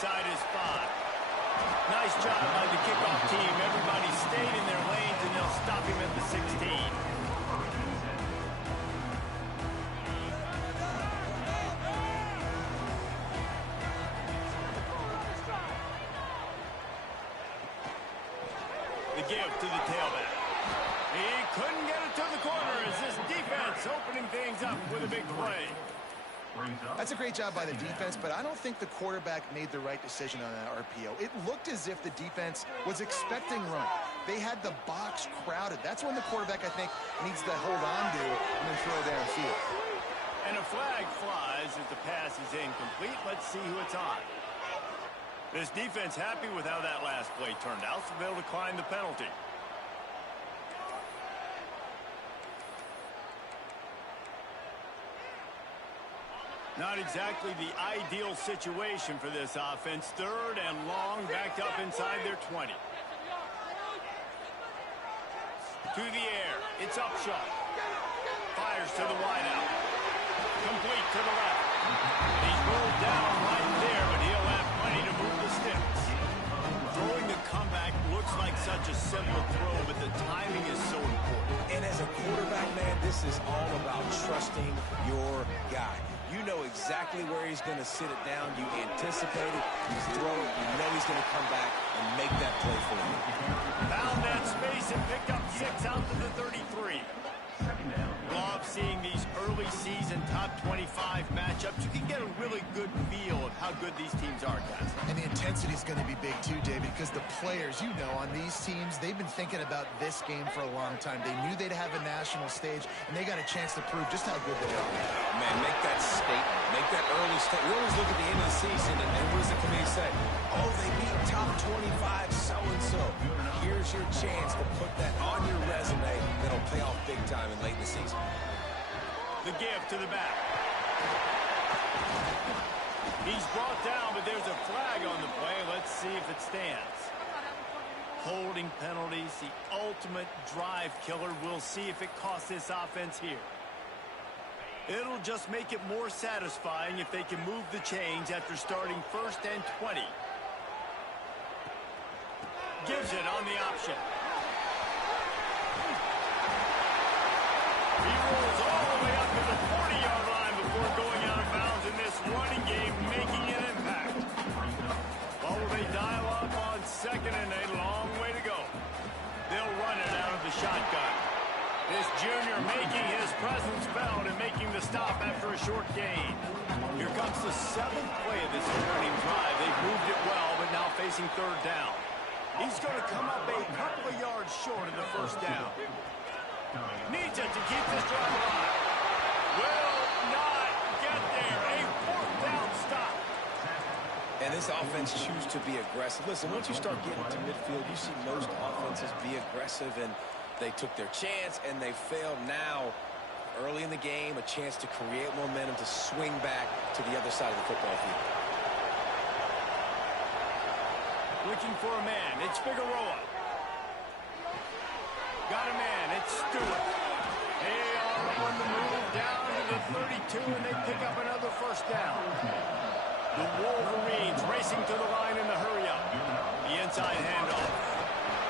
inside his 5. Nice job by the kickoff team. Everybody stayed in their lanes, and they'll stop him at the 16. The give to the tailback. He couldn't get it to the corner as this defense opening things up with a big play. That's a great job by the defense, but I don't think the quarterback made the right decision on that RPO. It looked as if the defense was expecting run. They had the box crowded. That's when the quarterback, I think, needs to hold on to and then throw downfield. And a flag flies as the pass is incomplete. Let's see who it's on. This defense happy with how that last play turned out, so they'll decline the penalty. Not exactly the ideal situation for this offense. 3rd and long, backed up inside their 20. To the air. It's Upshaw. Fires to the wideout. Complete to the left. He's rolled down right there, but he'll have plenty to move the sticks. Throwing the comeback looks like such a simple throw, but the timing is so important. And as a quarterback, man, this is all about trusting your guy. You know exactly where he's going to sit it down. You anticipate it. You throw it. You know he's going to come back and make that play for you. Found that space and picked up 6 out to the 33. Love seeing these early season top 25 matchups. You can get a really good feel of how good these teams are, guys. And the intensity is going to be big too, David, because the players, you know, on these teams, they've been thinking about this game for a long time. They knew they'd have a national stage, and they got a chance to prove just how good they are. Oh, man, make that statement. Make that early statement. We always look at the end of the season, and what does the committee say? Oh, they beat top 25 so-and-so. Here's your chance to put that on your resume that'll pay off big time in late in the season. The give to the back. He's brought down, but there's a flag on the play. Let's see if it stands. Holding penalties, the ultimate drive killer. We'll see if it costs this offense here. It'll just make it more satisfying if they can move the chains after starting 1st and 20. Gives it on the option. He rolls all the way up to the 40-yard line before going out of bounds in this running game, making an impact. Well, they dial up on 2nd and a long way to go. They'll run it out of the shotgun. This junior making his presence felt and making the stop after a short gain. Here comes the 7th play of this opening drive. They've moved it well, but now facing 3rd down. He's going to come up a couple of yards short of the 1st down. Needs it to keep this drive alive. Will not get there. A 4th down stop. And this offense chooses to be aggressive. Listen, once you start getting to midfield, you see most offenses be aggressive, and they took their chance, and they failed. Now, early in the game, a chance to create momentum to swing back to the other side of the football field. Looking for a man. It's Figueroa. Got a man. It's Stewart. They are on the move down to the 32, and they pick up another 1st down. The Wolverines racing to the line in the hurry-up. The inside handoff.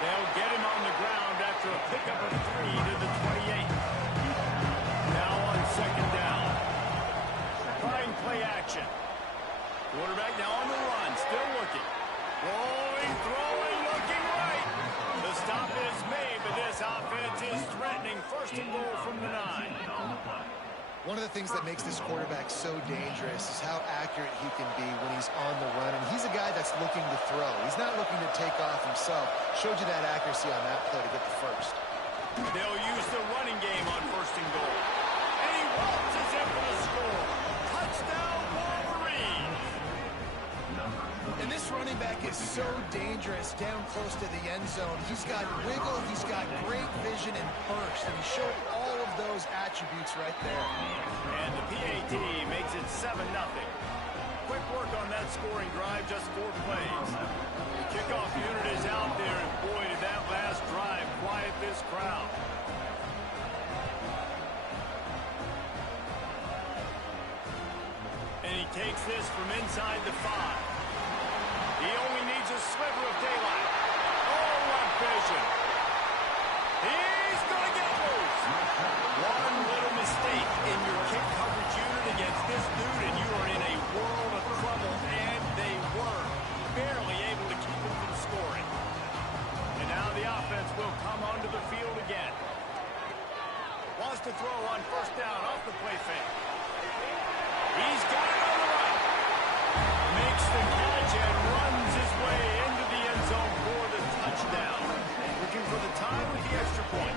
They'll get him on the ground after a pickup of 3 to the 28. Now on 2nd down. Trying play action. Quarterback now on the run. Still looking. Rolling, throwing, looking right. The stop is made, but this offense is threatening. 1st and goal from the 9. One of the things that makes this quarterback so dangerous is how accurate he can be when he's on the run. And he's a guy that's looking to throw. He's not looking to take off himself. Showed you that accuracy on that play to get the 1st. They'll use the running game on 1st and goal. And he launches it for the score. Touchdown, Wolverines. And this running back is so dangerous down close to the end zone. He's got wiggle, he's got great vision and burst, and he showed all of those attributes right there. And the PAT makes it 7-0. Quick work on that scoring drive, just 4 plays. The kickoff unit is out there, and boy, did that last drive quiet this crowd. And he takes this from inside the 5. He only needs a sliver of daylight. Oh, what vision. He's going to get loose. One little mistake in your kick coverage unit against this dude, and you are in a world of trouble, and they were barely able to keep him from scoring. And now the offense will come onto the field again. Wants to throw on first down off the play fake. He's got it on the right. Makes the catch and runs his way into the end zone for the touchdown. Looking for the tie with the extra point.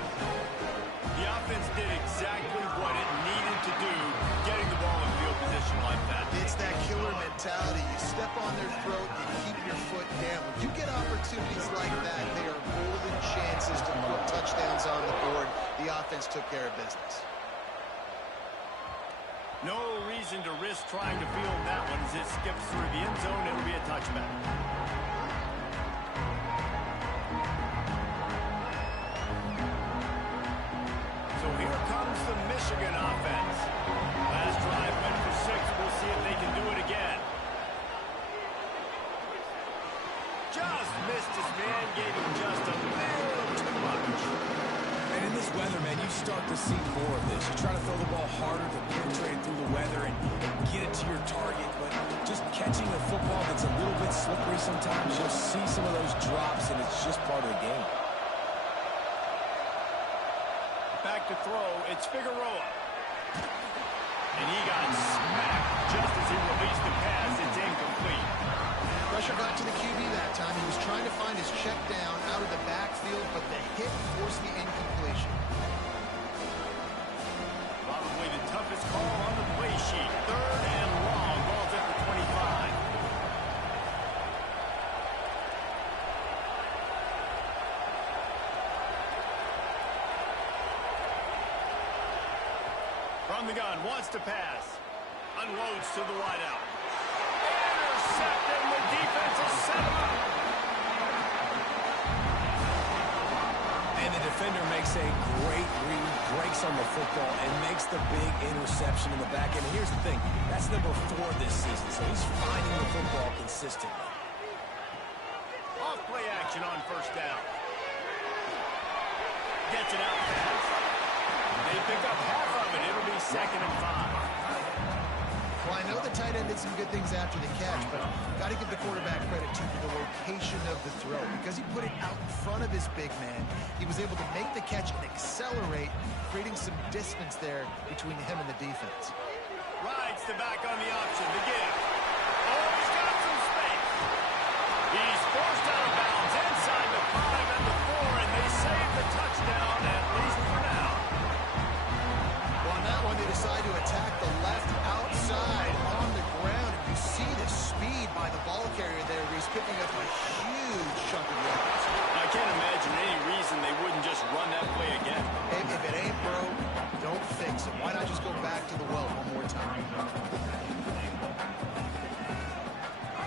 The offense did exactly what it needed to do, getting the ball in field position like that. It's that killer mentality. You step on their throat, you keep your foot down. When you get opportunities like that, they are golden chances to put touchdowns on the board. The offense took care of business. No reason to risk trying to field that one as it skips through the end zone. It'll be a touchback. So here comes the Michigan offense. Last drive went for 6. We'll see if they can do it again. Just missed his man, gave him just a little too much. And in this weather, man, you start to see more of this. You try to throw the ball harder to penetrate through the weather and get it to your target, but just catching a football that's a little bit slippery sometimes, you'll see some of those drops, and it's just part of the game. Back to throw, it's Figueroa. And he got smacked just as he released the pass. It's incomplete. Pressure got to the QB that time. He was trying to find his check down out of the backfield, but the hit forced the incompletion. Probably the toughest call on the play sheet. 3rd and long. Ball's at the 25. From the gun, wants to pass. Unloads to the wideout. Intercepted, and the defense has set him up. And the defender makes a great read, breaks on the football, and makes the big interception in the back end. And here's the thing, that's number 4 this season, so he's finding the football consistently. Off play action on first down. Gets it out fast. They pick up half of it. It'll be 2nd and 5. Well, I know the tight end did some good things after the catch, but got to give the quarterback credit to the location of the throw. Because he put it out in front of his big man, he was able to make the catch and accelerate, creating some distance there between him and the defense. Rides the back on the option. The give. Oh, he's got some space. He's forced out of bounds inside the 5 and the 4, and they save the touchdown, at least for now. Well, on that one, they decide to attack the left outside on the ground. And you see the speed by the ball carrier there, where he's picking up a huge chunk of yards. I can't imagine any reason they wouldn't just run that play again. Hey, if it ain't broke, don't fix it. Why not just go back to the well one more time?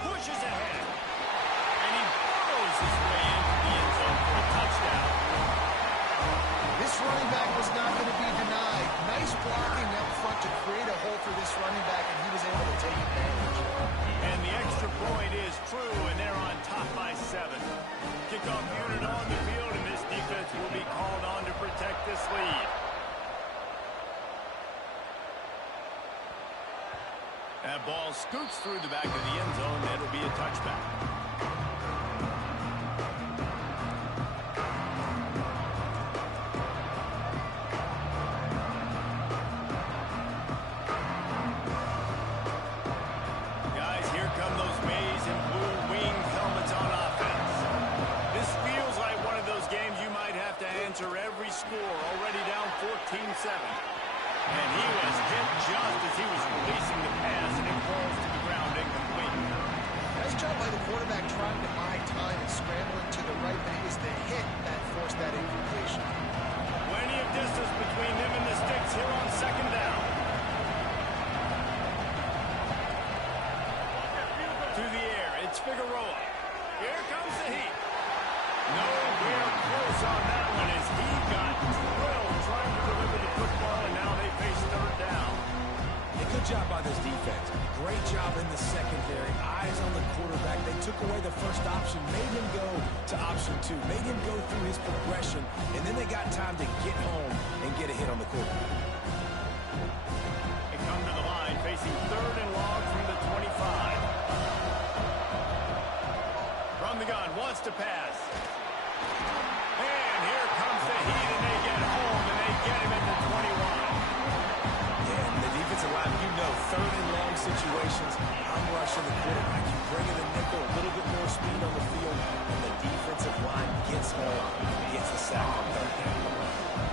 Pushes ahead. And he burrows his way into the end zone for a touchdown. This running back was not going to be denied. Nice blocking up front to create a hole for this running back, and he was able to take advantage. And the extra point is true, and they're on top by 7. Kickoff unit on the field, and this defense will be called on to protect this lead. That ball scoots through the back of the end zone. That'll be a touchback. Guys, here come those maize and blue wing helmets on offense. This feels like one of those games you might have to answer every score. Already down 14-7. And he was hit just as he was releasing the pass, and it falls to the ground incomplete. Nice job by the quarterback trying to buy time and scrambling to the right, but it was the hit that forced that incompletion. Plenty of distance between them and the sticks here on 2nd down. To the air, it's Figueroa. Here comes the heat. Nowhere close on that one as he got drilled trying to deliver the football, and now they face 3rd down. It could job by this defense. Great job in the secondary. Eyes on the quarterback. They took away the first option, made him go to option 2, made him go through his progression, and then they got time to get home and get a hit on the quarterback. They come to the line facing 3rd and long from the 25. From the gun, wants to pass. And here comes the heat, and they get home, and they get him at the 21. The defensive line, you know, 3rd and long situations, I'm rushing the quarterback. You bring in the nickel, a little bit more speed on the field, and the defensive line gets home, gets the sack on 3rd down.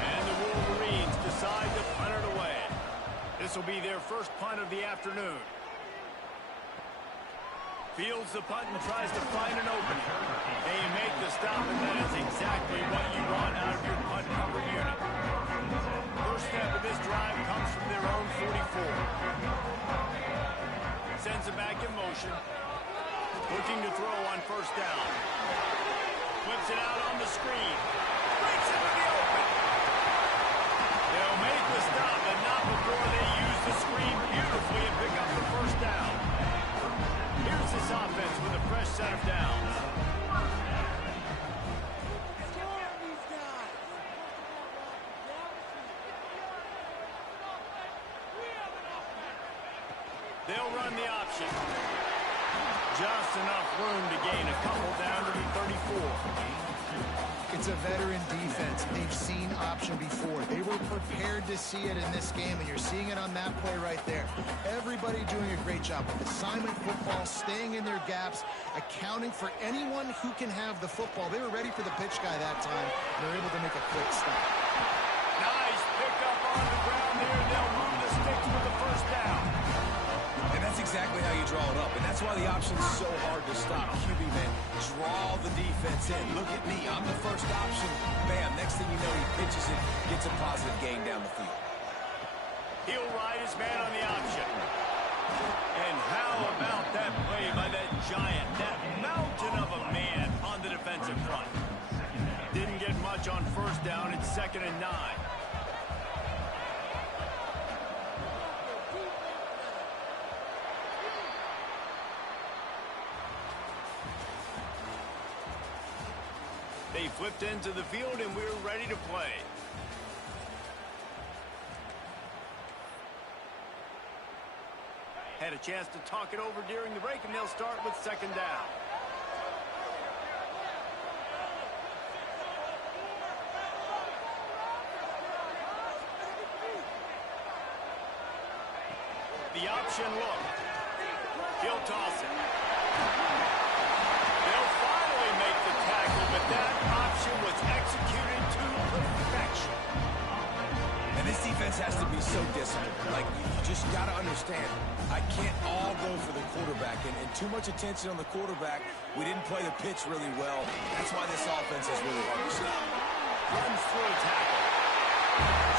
And the Wolverines decide to punt it away. This will be their first punt of the afternoon. Fields the punt and tries to find an opening. They make the stop, and that is exactly what you want out of your punt cover unit. First step of this drive comes from their own 44. Sends it back in motion. Looking to throw on first down. Flips it out on the screen. Breaks into the open. They'll make the stop, but not before they use the screen beautifully and pick up the first down. Here's this offense with a fresh set of downs. They'll run the option. Just enough room to gain a couple down to the 34. It's a veteran defense. They've seen option before. They were prepared to see it in this game, and you're seeing it on that play right there. Everybody doing a great job with assignment football, staying in their gaps, accounting for anyone who can have the football. They were ready for the pitch guy that time, and they're able to make a quick stop. Nice pickup on the ground there. They'll move the sticks with the first down. And that's exactly how you draw it up, and that's why the option's so hard to stop. QB man, draw the defense in. Look at me, I'm the first option. Bam, next thing you know, he pitches it, gets a positive gain down the field. He'll ride his man on the option. And how about that play by that giant, that mountain of a man on the defensive front? Didn't get much on first down. It's 2nd and 9. They flipped into the field, and we're ready to play. Had a chance to talk it over during the break, and they'll start with 2nd down. The option look. He'll toss it. They'll finally make the tackle, but that option was executed to perfection. And this defense has to be so disciplined. Like, you just got to understand, I can't all go for the quarterback, and too much attention on the quarterback. We didn't play the pitch really well. That's why this offense is really hard to stop. Runs through a tackle.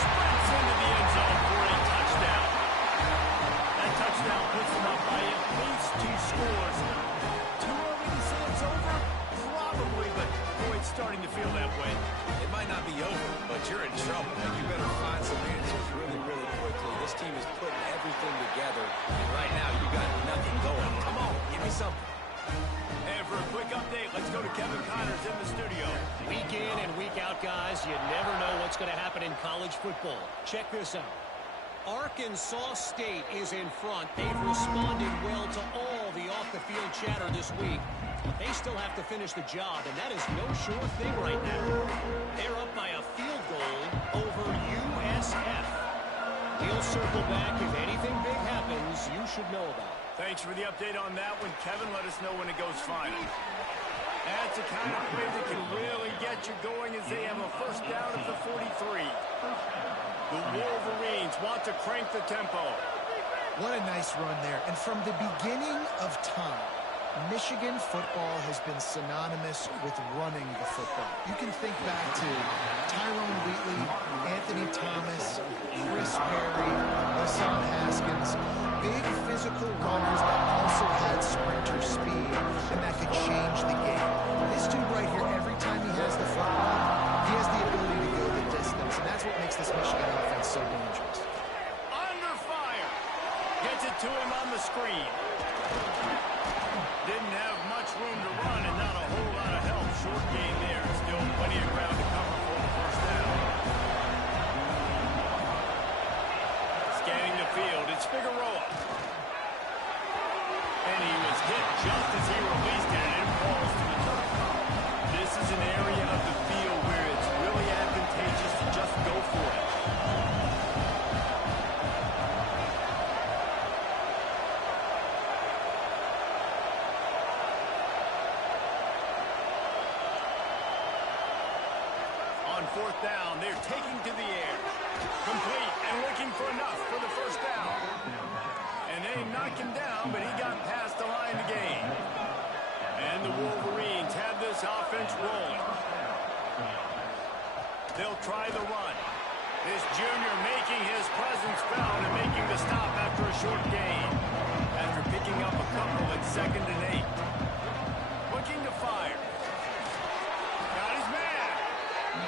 Sprints into the end zone for a touchdown. That touchdown puts them up by at least 2 scores. Too early to say it's over? Probably, but boy, it's starting to feel that way. It might not be over, but you're in trouble, and you better find some answers really, really quickly. This team is putting everything together, and right now you got nothing going. Come on, give me something. And for a quick update, let's go to Kevin Connors in the studio. Week in and week out, guys, you never know what's going to happen in college football. Check this out. Arkansas State is in front. They've responded well to all the off-the-field chatter this week. They still have to finish the job, and that is no sure thing right now. They're up by a field goal over USF. He'll circle back. If anything big happens, you should know about it. Thanks for the update on that one, Kevin. Let us know when it goes final. That's a kind of play that can really get you going as they have a first down at the 43. The Wolverines want to crank the tempo. What a nice run there. And from the beginning of time, Michigan football has been synonymous with running the football. You can think back to Tyrone Wheatley, Anthony Thomas, Chris Perry, Hassan Haskins. Big physical runners that also had sprinter speed, and that could change the game. This dude right here, every time he has the football, he has the ability to go the distance, and that's what makes this Michigan offense so dangerous. Under fire. Gets screen. Didn't have much room to run and not a whole lot of help. Short game there. Still plenty of ground to cover for the first down. Scanning the field, it's Figueroa. And he was hit just as he released it and falls to the turf. This is an area of the field where it's really advantageous to just go for it. On fourth down, they're taking to the air. Complete and looking for enough for the first down. And they knock him down, but he got past the line to gain. And the Wolverines have this offense rolling. They'll try the run. This junior making his presence felt and making the stop after a short gain. After picking up a couple at 2nd and 8. Looking to fire. Got his man.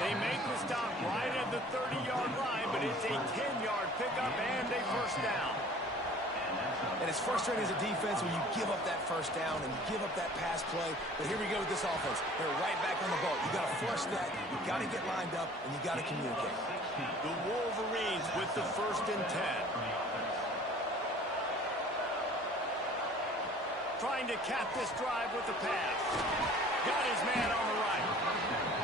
They make the stop right at the 30-yard line, but it's a 10-yard pickup and a first down. And it's frustrating as a defense when you give up that first down and you give up that pass play. But here we go with this offense. They're right back on the boat. You got to flush that. You got to get lined up, and you got to communicate. The Wolverines with the 1st and 10. Trying to cap this drive with the pass. Got his man on the right.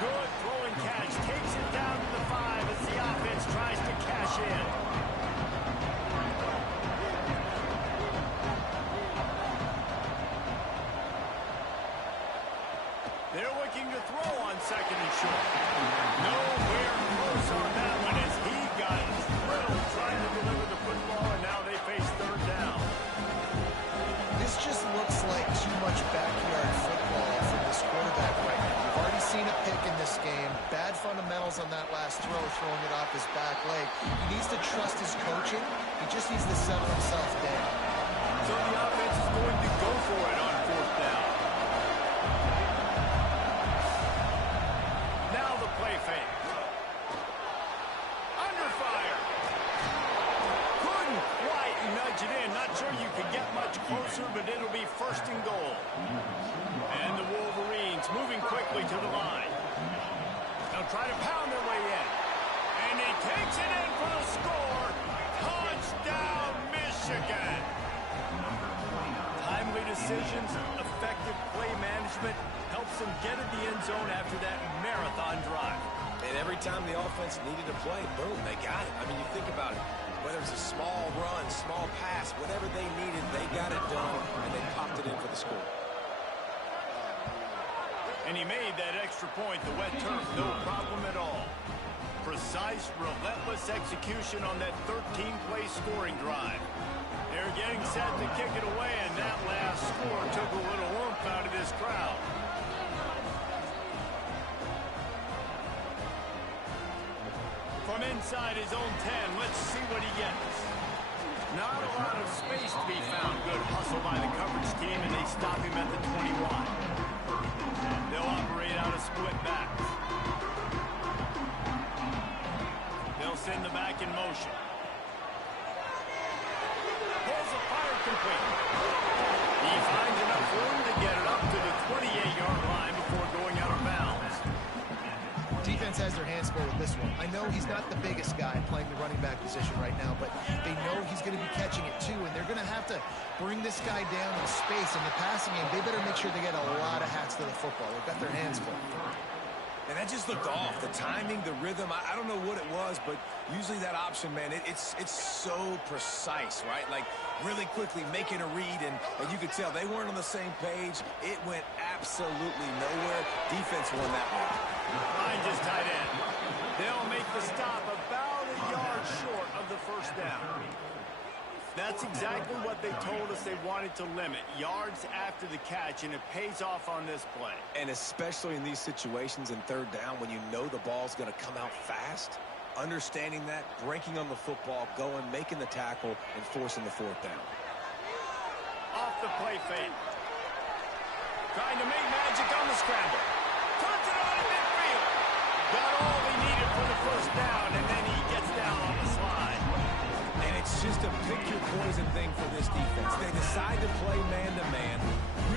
Good throwing catch. Takes it down to the 5 as the offense tries to cash in. They're looking to throw on 2nd and short. Nowhere close on that one as he got drilled trying to deliver the football, and now they face 3rd down. This just looks like too much backyard football from this quarterback right now. We've already seen a pick in this game. Bad fundamentals on that last throw, throwing it off his back leg. He needs to trust his coaching. He just needs to settle himself down. So the offense is going to go for it on 4th down. Now the play fake. Under fire. Couldn't quite nudge it in. Not sure you could get much closer, but it'll be 1st and goal. And the Wolverines moving quickly to the line. They'll try to pound their way in. And he takes it in for the score. Touchdown, Michigan. Timely decisions, effective play management helps them get in the end zone after that marathon drive. And every time the offense needed to play, boom, they got it. I mean, you think about it. Whether it's a small run, small pass, whatever they needed, they got it done, and they popped it in for the score. And he made that extra point, the wet turf, no problem at all. Precise, relentless execution on that 13-play scoring drive. They're getting set to kick it away, and that last score took a little oomph out of this crowd. From inside his own 10, let's see what he gets. Not a lot of space to be found. Good hustle by the coverage team, and they stop him at the 21. They'll operate out a split back. They'll send the back in motion. Pulls a fire complete. He finds enough room to get it up to the 28-yard line before going out of bounds. Defense has their hands full with this one. I know he's not the biggest guy playing the running back position right now, but they know he's going to be catching it too, and they're going to have to bring this guy down in space. In the passing game, they better make sure they get a lot of hats to the football. They've got their hands full. And that just looked off. The timing, the rhythm, I don't know what it was, but usually that option, man, it's so precise, right? Like really quickly making a read, and you could tell they weren't on the same page. It went absolutely nowhere. Defense won that one. Finds his tight end. They'll make the stop about a yard short of the first down. That's exactly what they told us they wanted to limit. Yards after the catch, and it pays off on this play. And especially in these situations in 3rd down when you know the ball's going to come out fast, understanding that, breaking on the football, going, making the tackle, and forcing the 4th down. Off the play fake. Trying to make magic on the scramble. Turns it on in midfield. Got all they needed for the first down, and then he gets down on the slide. And It's just a pick-your-poison thing for this defense. They decide to play man-to-man.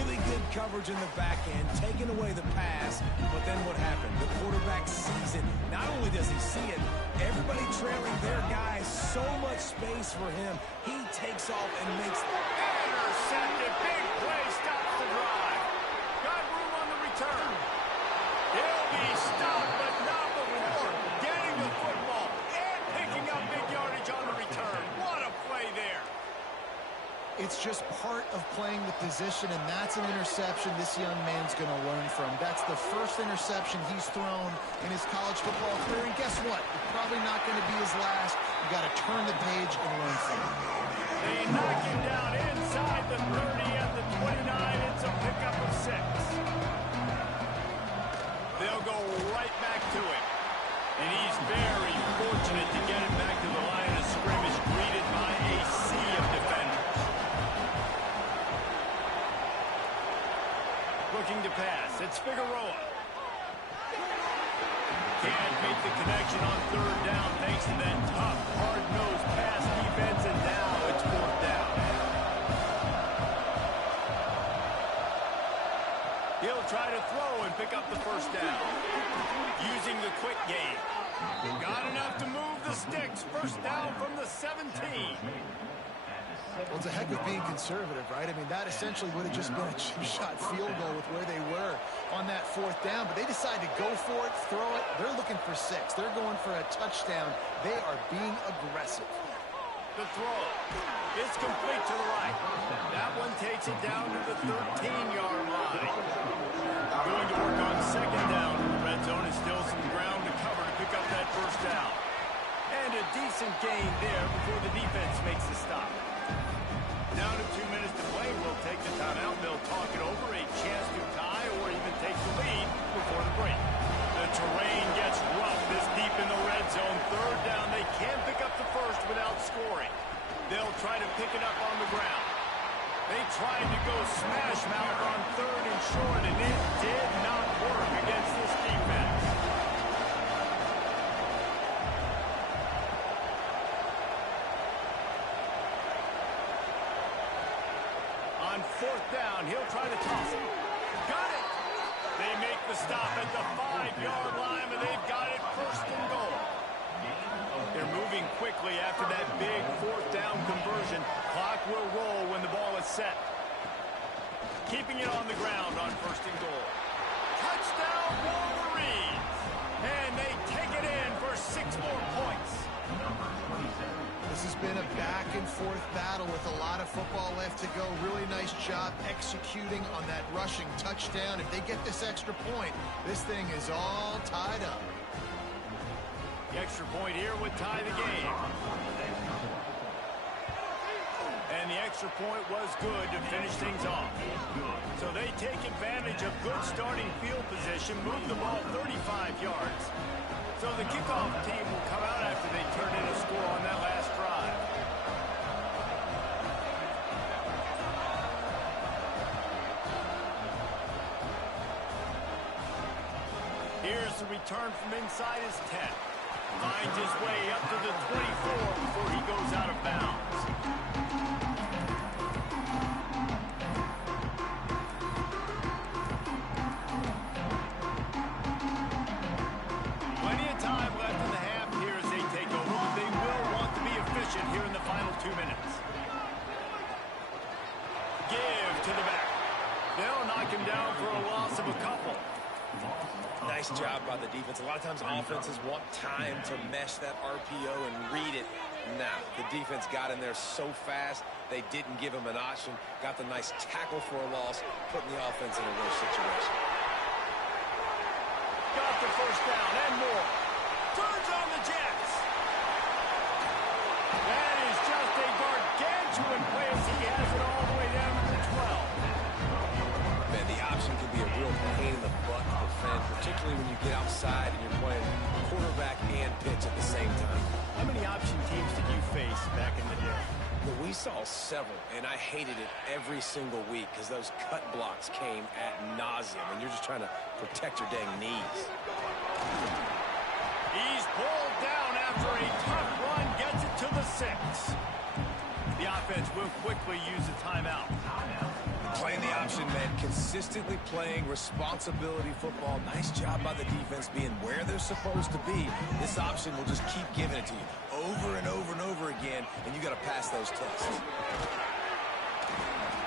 Really good coverage in the back end, taking away the pass. But then what happened? The quarterback sees it. Not only does he see it, everybody trailing their guy, so much space for him. He takes off and makes... Intercepted. Big play stops the drive. Got room on the return. He'll be stopped, but not before getting the football and picking up big yardage on the return. What a play there. It's just part of playing the position, and that's an interception this young man's going to learn from. That's the first interception he's thrown in his college football career, and guess what? It's probably not going to be his last. You got to turn the page and learn from it. They knock him down inside the 30 at the 29. It's a pickup of 6. They'll go right back to him. And he's very fortunate to get it back to the line of scrimmage, greeted by a sea of defenders. Looking to pass. It's Figueroa. Can't make the connection on 3rd down thanks to that tough, hard-nosed pass defense, and now it's 4th down. He'll try to throw and pick up the 1st down. Using the quick game. Got enough to move the sticks. 1st down from the 17. Well, it's a heck of being conservative, right? I mean, that essentially would have just been a chip-shot field goal with where they were on that 4th down. But they decided to go for it, throw it. They're looking for 6. They're going for a touchdown. They are being aggressive. The throw is complete to the right. That one takes it down to the 13-yard line. Going to work on 2nd down in the red zone, and still some ground to cover to pick up that 1st down. And a decent gain there before the defense makes the stop. Down to 2 minutes to play. We'll take the timeout. They'll talk it over. A chance to tie or even take the lead before the break. The terrain gets rough this deep in the red zone. 3rd down. They can't pick up the 1st without scoring. They'll try to pick it up on the ground. They tried to go smash mouth on 3rd and short, and it did not work against this defense. On 4th down, he'll try to toss it. Got it! They make the stop at the 5-yard line, but they've got it 1st and goal. They're moving quickly after that big 4th down conversion. Clock will roll when the ball is set. Keeping it on the ground on 1st and goal. Touchdown, Wolverines! And they take it in for 6 more points. This has been a back-and-forth battle with a lot of football left to go. Really nice job executing on that rushing touchdown. If they get this extra point, this thing is all tied up. The extra point here would tie the game. And the extra point was good to finish things off. So they take advantage of good starting field position, move the ball 35 yards. So the kickoff team will come out after they turn in a score on that last drive. Here's the return from inside his 10. Finds his way up to the 24 before he goes out of bounds. Plenty of time left in the half here as they take over, but they will want to be efficient here in the final 2 minutes. Give to the back. They'll knock him down for a loss of a couple. Nice job by the defense. A lot of times offenses want time to mesh that RPO and read it. Now, the defense got in there so fast, they didn't give him an option. Got the nice tackle for a loss, putting the offense in a worse situation. Got the 1st down and more. Turns on the Jets. That is just a gargantuan play as he has it all the way down to the 12. Man, the option can be a real pain in the butt to defend, particularly when you get outside and you're playing quarterback and pitch at the same time. How many option teams did you face back in the day? Well, we saw several, and I hated it every single week because those cut blocks came ad nauseum, and you're just trying to protect your dang knees. He's pulled down after a tough run, gets it to the 6. quickly use a timeout. Playing the option meant consistently playing responsibility football. Nice job by the defense being where they're supposed to be. This option will just keep giving it to you over and over and over again, and you got to pass those tests.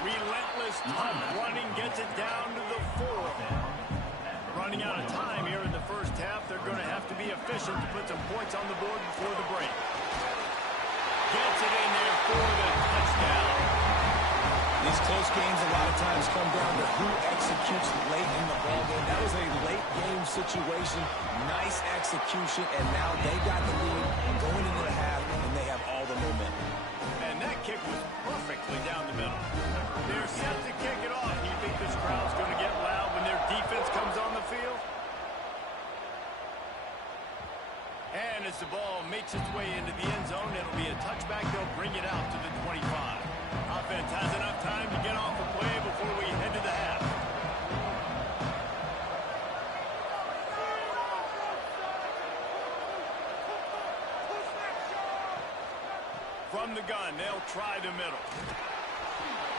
Relentless, tough running gets it down to the 4. Running out of time here in the first half. They're going to have to be efficient to put some points on the board before the break. Gets it in there for the touchdown. These close games a lot of times come down to who executes late in the ballgame. That was a late game situation. Nice execution, and now they got the lead going into the half, and they have all the momentum. And that kick was perfectly down the middle. They're set to kick it off. Do you think this crowd's going to get loud when their defense comes on the field? And as the ball makes its way into the end zone, it'll be a touchback. They'll bring it out to the 25. Offense has enough time to get off the play before we head to the half. From the gun, they'll try the middle.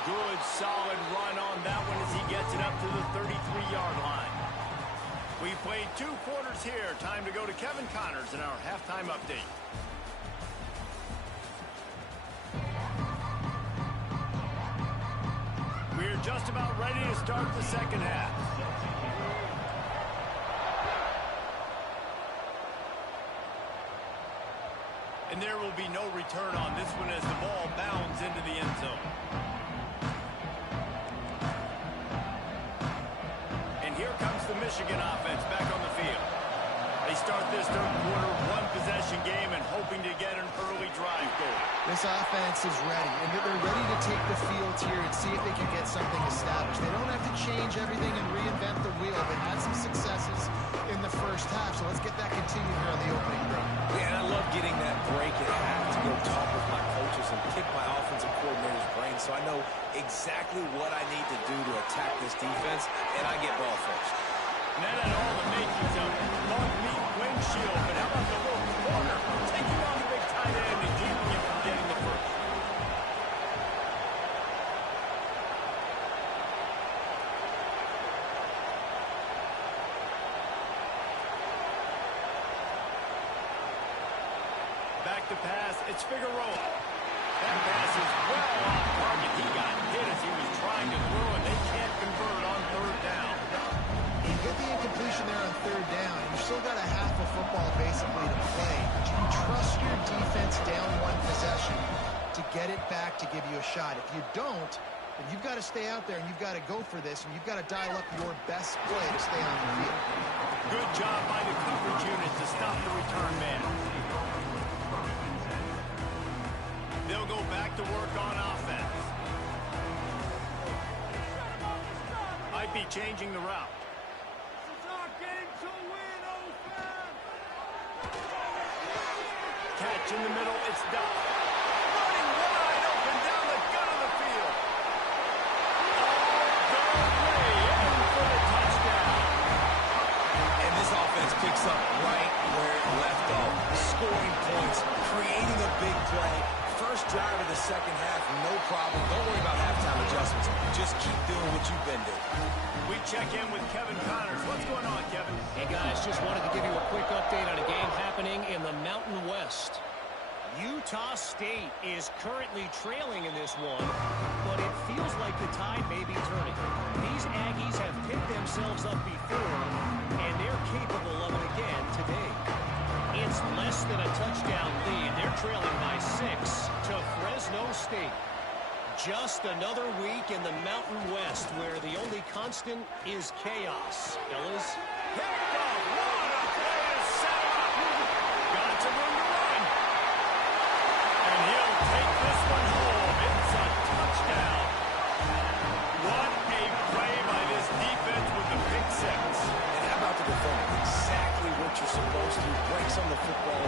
Good, solid run on that one as he gets it up to the 33-yard line. We played 2 quarters here. Time to go to Kevin Connors in our halftime update. We're just about ready to start the second half. And there will be no return on this one as the ball bounds into the end zone. And here comes the Michigan offense back on the field. They start this third quarter one-possession game and hoping to get an early drive going. This offense is ready, and they're ready to take the field here and see if they can get something established. They don't have to change everything and reinvent the wheel. They had some successes in the first half, so let's get that continued here on the opening drive. Yeah, and I love getting that break at half to go talk with my coaches and pick my offensive coordinator's brain so I know exactly what I need to do to attack this defense, and I get ball first. And that had all the makings of long meat windshield, but how about the little corner? Taking on the big tight end and keeping him from getting the first. Back to pass, it's Figueroa. That pass is well off target. He got hit as he was trying to throw, and they can't convert on third down. You get the incompletion there on third down, and you've still got a half of football basically to play. But you can trust your defense down one possession to get it back to give you a shot. If you don't, then you've got to stay out there and you've got to go for this, and you've got to dial up your best play to stay on the field. Good job by the coverage unit to stop the return man. They'll go back to work on offense. Might be changing the route. Catch in the middle, it's Dodd. Running wide open down the gut of the field. All the way in for the touchdown. And this offense picks up right where it left off. Scoring points, creating a big play. First drive of the second half, no problem. Don't worry about halftime adjustments. Just keep doing what you've been doing. We check in with Kevin Connors. What's going on, Kevin? Hey, guys, just wanted to give you a quick update on a game happening in the Mountain West. Utah State is currently trailing in this one, but it feels like the tide may be turning. These Aggies have picked themselves up before, and they're capable of it again today. It's less than a touchdown lead. They're trailing by 6 to Fresno State. Just another week in the Mountain West where the only constant is chaos. Fellas? Picked up. What a play to set up. Got some room to run. And he'll take this one home. It's a touchdown. What a play by this defense with the pick six. And how about the defender? Exactly what you're supposed to. Breaks on the football,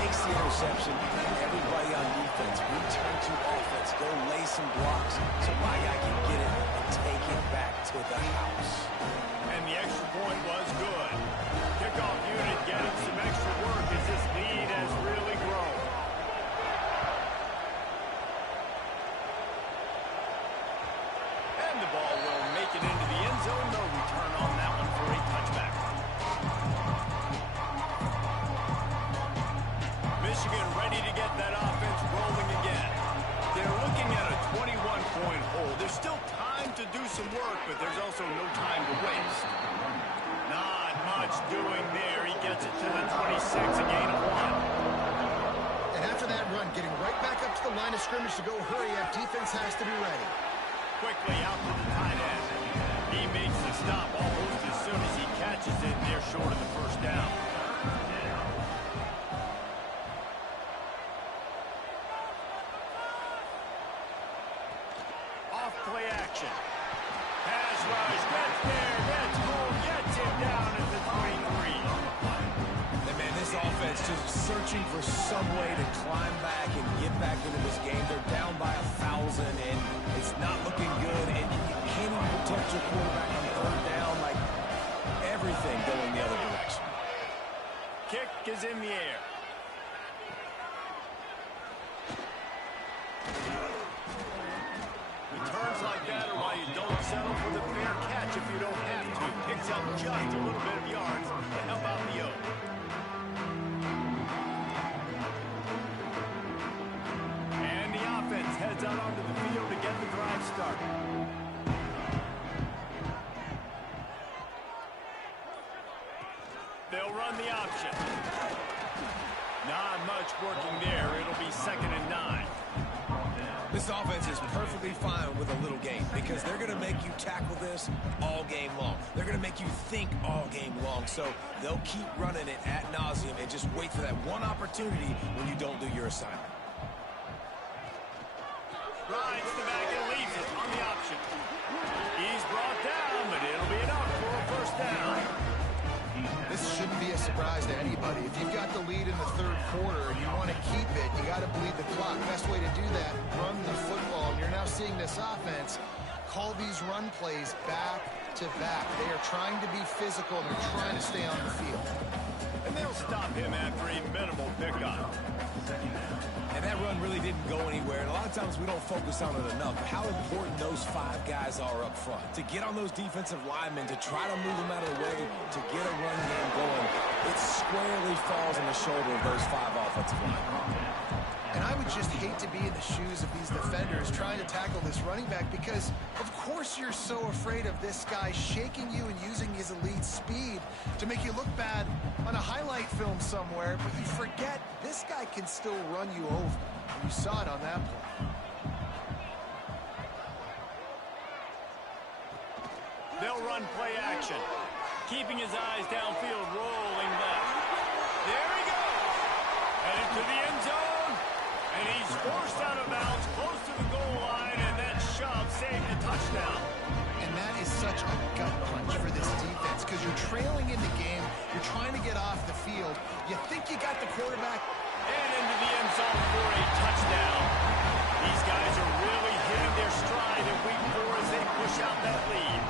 makes the interception, and everybody on defense return to offense. Go lay some blocks so my guy can get it and take it back to the house. And the extra point was good. Kickoff unit getting some extra work as this lead has really grown. some work, but there's also no time to waste. Not much doing there. He gets it to the 26, a gain of 1. And after that run, getting right back up to the line of scrimmage to go hurry up, defense has to be ready. Quickly out to the tight end. He makes the stop almost as soon as he catches it. They're short of the first down. Off play action. Pass rush. Gets there. Gets home. Gets him down at the 23. And man, this offense just searching for some way to climb back and get back into this game. They're down by 1,000, and it's not looking good. And you can't even protect your quarterback on third down. Like, everything going the other direction. Kick is in the air. Returns like that are why you don't settle for the fair catch if you don't have to. Picks up just a little bit of yards to help out the O. And the offense heads out onto the field to get the drive started. They'll run the option. Not much working there. It'll be 2nd and 9. This offense is perfectly fine with a little game because they're going to make you tackle this all game long. They're going to make you think all game long. So they'll keep running it ad nauseum and just wait for that one opportunity when you don't do your assignment. Rides the back and leaves it on the option. He's brought down, but it'll be enough for a first down. This shouldn't be a surprise to anybody. If you've got the lead in the third quarter and you want to keep it, you got to bleed the clock. Best way to do that, run the football. And you're now seeing this offense call these run plays back to back. They are trying to be physical. They're trying to stay on the field. And they'll stop him after a minimal pickup. And that run really didn't go anywhere. And a lot of times we don't focus on it enough. But how important those 5 guys are up front. To get on those defensive linemen, to try to move them out of the way, to get a run game going, it squarely falls on the shoulder of those 5 offensive linemen. And I would just hate to be in the shoes of these defenders trying to tackle this running back because, of course, you're so afraid of this guy shaking you and using his elite speed to make you look bad on a highlight film somewhere, but you forget this guy can still run you over. And you saw it on that play. They'll run play action. Keeping his eyes downfield, rolling left. There he goes. Headed to the end zone. And he's forced out of bounds close to the goal line, and that shove saved a touchdown. And that is such a gut punch for this defense because you're trailing in the game. You're trying to get off the field. You think you got the quarterback. And into the end zone for a touchdown. These guys are really hitting their stride in week 4 as they push out that lead.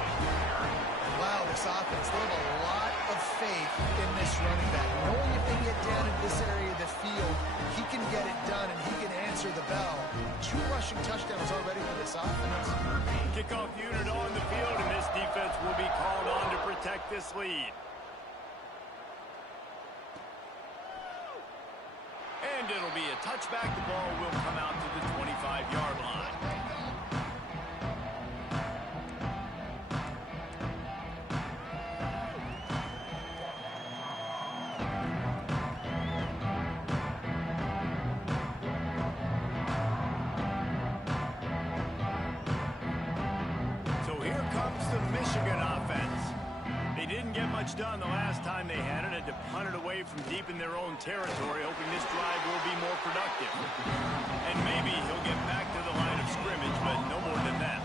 Wow, this offense, they have a lot of faith in this running back. Knowing if they get down in this area of the field, he can get it done and he can answer the bell. 2 rushing touchdowns already for this offense. Kickoff unit on the field, and this defense will be called on to protect this lead. And it'll be a touchback. The ball will come out to the 25-yard line. Done the last time they had it to punt it away from deep in their own territory, hoping this drive will be more productive. And maybe he'll get back to the line of scrimmage, but no more than that.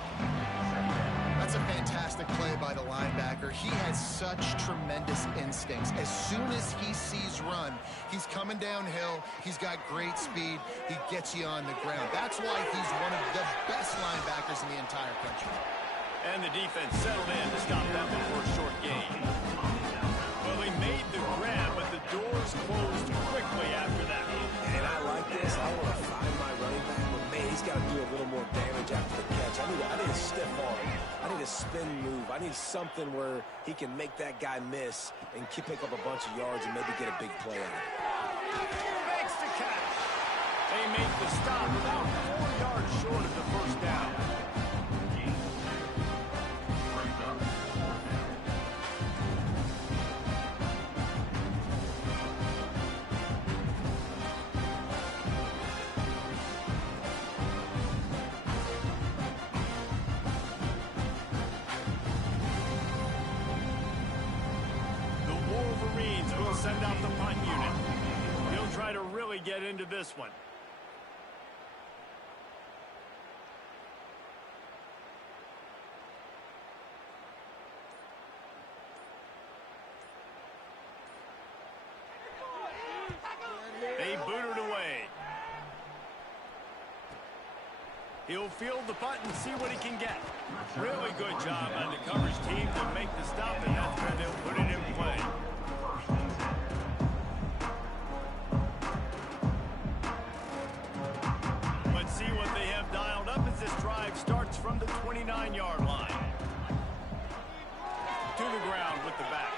That's a fantastic play by the linebacker. He has such tremendous instincts. As soon as he sees run, he's coming downhill. He's got great speed. He gets you on the ground. That's why he's one of the best linebackers in the entire country. And the defense settled in to stop that one for a short gain. Well, they made the grab, but the doors closed quickly after that. And I like this. I want to find my running back, but man, he's got to do a little more damage after the catch. I need a stiff arm. I need a spin move. I need something where he can make that guy miss and pick up a bunch of yards and maybe get a big play out of it. Makes the catch. They make the stop about 4 yards short of the first down. get into this one. They boot it away. He'll field the punt and see what he can get. Really good job on the coverage team to make the stop, and that's where they'll put it in play. Let's see what they have dialed up as this drive starts from the 29-yard line. To the ground with the back.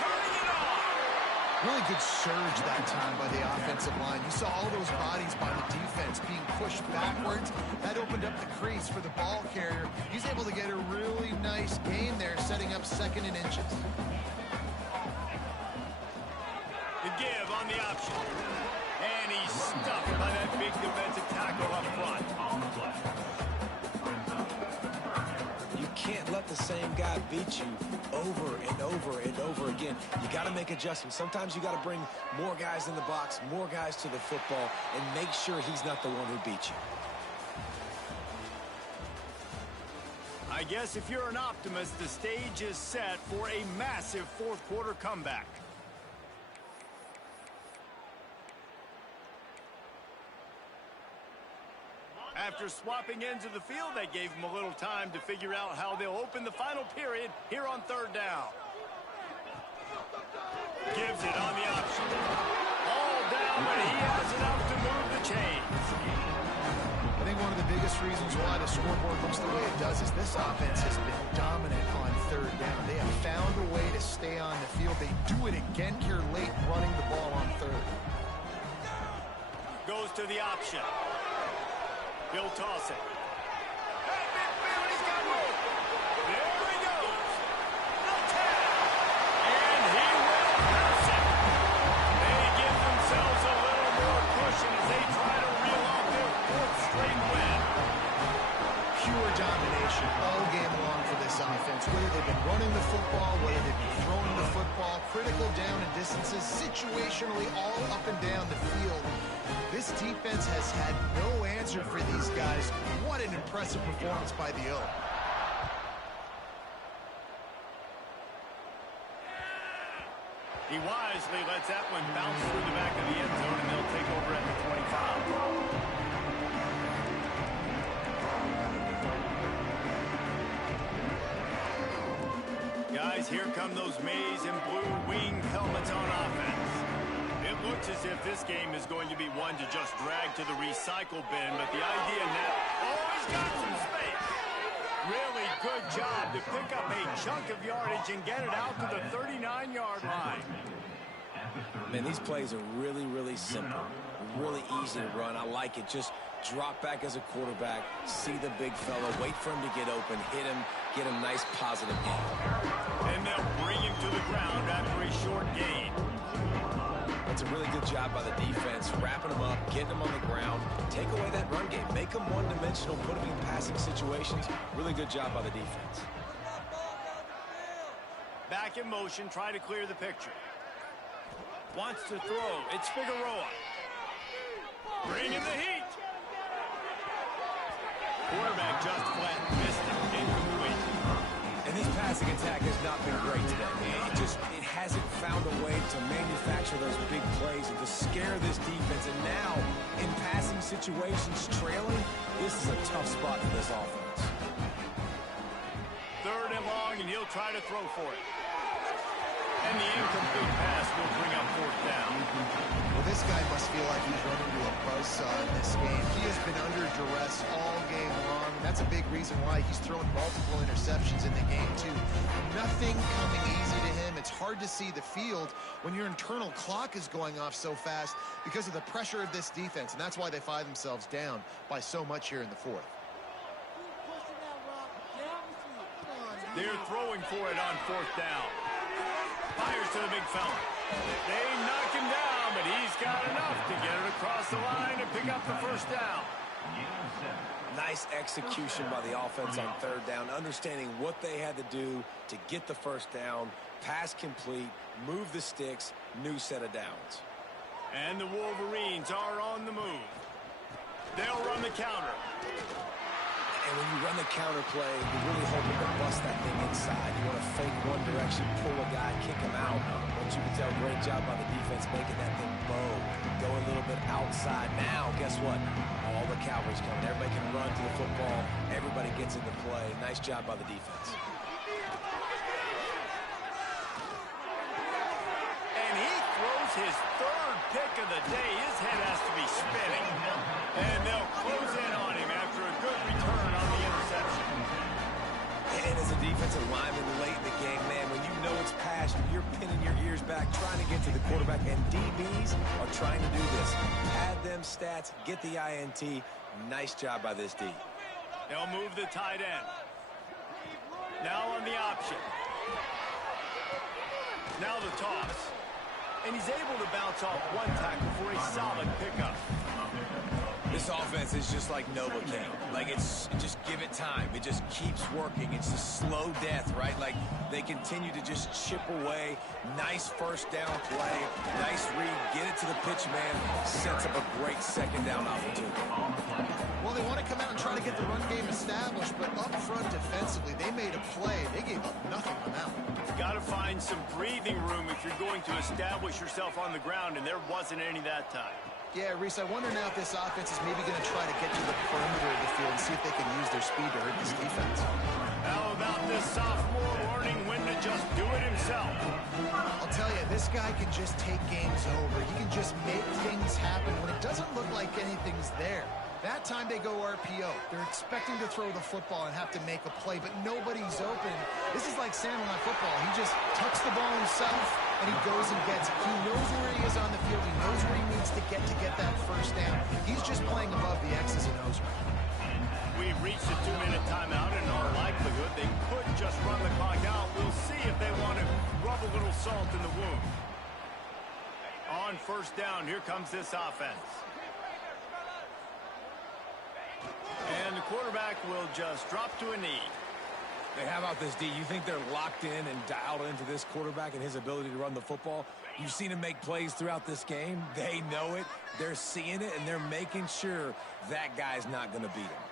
Turning it on! Really good surge that time by the offensive line. You saw all those bodies by the defense being pushed backwards. That opened up the crease for the ball carrier. He's able to get a really nice gain there, setting up 2nd and inches. The give on the option. And he's stuffed by that big defensive tackle up front. You can't let the same guy beat you over and over and over again. You got to make adjustments. Sometimes you got to bring more guys in the box, more guys to the football, and make sure he's not the one who beat you. I guess if you're an optimist, the stage is set for a massive fourth-quarter comeback. After swapping ends of the field, that gave them a little time to figure out how they'll open the final period here on 3rd down. Gives it on the option. All down, but he has enough to move the chains. I think one of the biggest reasons why the scoreboard looks the way it does is this offense has been dominant on 3rd down. They have found a way to stay on the field. They do it again here late, running the ball on 3rd. Goes to the option. He'll toss it. Hey, midfield, he's got room. There he goes. The tap. And he will pass it. They give themselves a little more cushion as they try to reel off their 4th straight win. Pure domination all game long for this offense. Whether they've been running the football, whether they've been throwing the football, critical down and distances, situationally all up and down the field. This defense has had no answer for these guys. What an impressive performance by the Oak. He wisely lets that one bounce through the back of the end zone, and they'll take over at the 25. Guys, here come those maize and blue winged helmets on offense. It looks as if this game is going to be one to just drag to the recycle bin, but the idea now, he's got some space. Really good job to pick up a chunk of yardage and get it out to the 39-yard line. Man, these plays are really, really simple. Really easy to run. I like it. Just drop back as a quarterback, see the big fella, wait for him to get open, hit him, get a nice positive gain. And they'll bring him to the ground after a short gain. That's a really good job by the defense, wrapping them up, getting them on the ground, take away that run game, make them one-dimensional, put them in passing situations. Really good job by the defense. Back in motion, try to clear the picture. Wants to throw. It's Figueroa. Bring in the heat. Quarterback just flat missed it. Incomplete. And this passing attack has not been great today. It hasn't found a way to manufacture those big plays and to scare this defense. And now, in passing situations, trailing, this is a tough spot for this offense. 3rd and long, and he'll try to throw for it. And the incomplete pass will bring up 4th down. Well, this guy must feel like he's running to a buzzsaw in this game. He has been under duress all game long. That's a big reason why he's thrown multiple interceptions in the game, too. Nothing coming easy to him. It's hard to see the field when your internal clock is going off so fast because of the pressure of this defense, and that's why they find themselves down by so much here in the 4th. They're throwing for it on 4th down. Fires to the big fella. They knock him down, but he's got enough to get it across the line and pick up the 1st down. Nice execution by the offense on 3rd down, understanding what they had to do to get the 1st down, pass complete, move the sticks, new set of downs. And the Wolverines are on the move. They'll run the counter. And when you run the counter play, you're really hoping to bust that thing inside. You want to fake one direction, pull a guy, kick him out. But you can tell, great job by the defense making that thing bow. Go a little bit outside. Now, guess what? All the Cowboys coming. Everybody can run to the football. Everybody gets into play. Nice job by the defense. And he throws his third pick of the day. His head has to be spinning. And they'll close in on him after a good return on the interception. And as a defensive lineman late in the game, man, when you know it's passion, you're pinning your ears back, trying to get to the quarterback, and DBs are trying to do this. Add them stats, get the INT. Nice job by this D. They'll move the tight end. Now on the option. Now the toss. And he's able to bounce off one tackle for a solid pickup. This offense is just like Novocaine. Like, just give it time. It just keeps working. It's a slow death, right? Like, they continue to just chip away. Nice first down play. Nice read. Get it to the pitch man. Sets up a great second down opportunity. Well, they want to come out and try to get the run game established, but up front defensively, they made a play. They gave up nothing on that one. You've got to find some breathing room if you're going to establish yourself on the ground, and there wasn't any that time. Yeah, Reese, I wonder now if this offense is maybe going to try to get to the perimeter of the field and see if they can use their speed to hurt this defense. How about this sophomore learning when to just do it himself? I'll tell you, this guy can just take games over. He can just make things happen when it doesn't look like anything's there. That time they go RPO. They're expecting to throw the football and have to make a play, but nobody's open. This is like Sandlot football. He just tucks the ball himself, and he goes and gets it. He knows where he is on the field. He knows where he needs to get that first down. He's just playing above the X's and O's right now. We've reached a 2-minute timeout, and in all likelihood, they could just run the clock out. We'll see if they want to rub a little salt in the wound. On first down, here comes this offense. And the quarterback will just drop to a knee. Hey, how about this, D? You think they're locked in and dialed into this quarterback and his ability to run the football? You've seen him make plays throughout this game. They know it. They're seeing it, and they're making sure that guy's not going to beat him.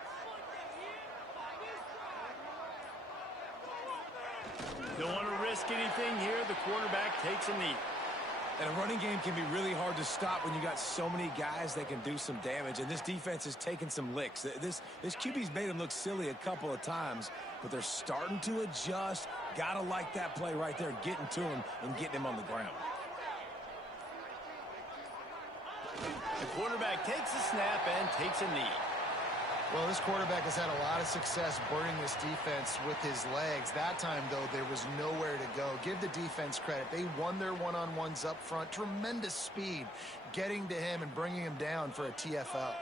Don't want to risk anything here. The quarterback takes a knee. And a running game can be really hard to stop when you got so many guys that can do some damage. And this defense is taking some licks. This QB's made him look silly a couple of times, but they're starting to adjust. Gotta like that play right there, getting to him and getting him on the ground. The quarterback takes a snap and takes a knee. Well, this quarterback has had a lot of success burning this defense with his legs. That time, though, there was nowhere to go. Give the defense credit. They won their one-on-ones up front. Tremendous speed getting to him and bringing him down for a TFL.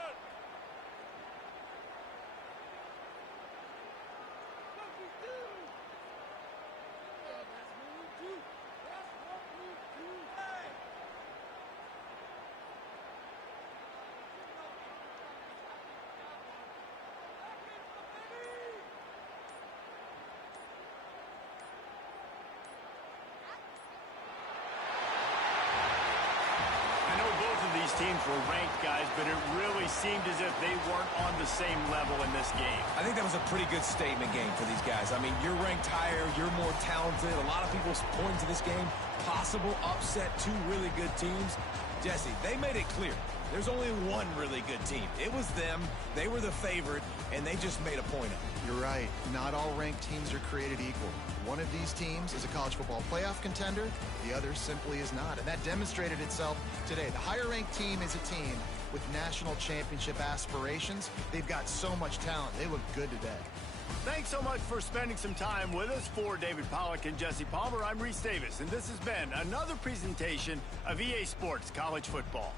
Teams were ranked, guys, but it really seemed as if they weren't on the same level in this game. I think that was a pretty good statement game for these guys. I mean, you're ranked higher, you're more talented. A lot of people point to this game. Possible upset, two really good teams. Jesse, they made it clear. There's only one really good team. It was them. They were the favorite, and they just made a point of it. You're right. Not all ranked teams are created equal. One of these teams is a college football playoff contender. The other simply is not. And that demonstrated itself today. The higher-ranked team is a team with national championship aspirations. They've got so much talent. They look good today. Thanks so much for spending some time with us. For David Pollack and Jesse Palmer, I'm Reese Davis, and this has been another presentation of EA Sports College Football.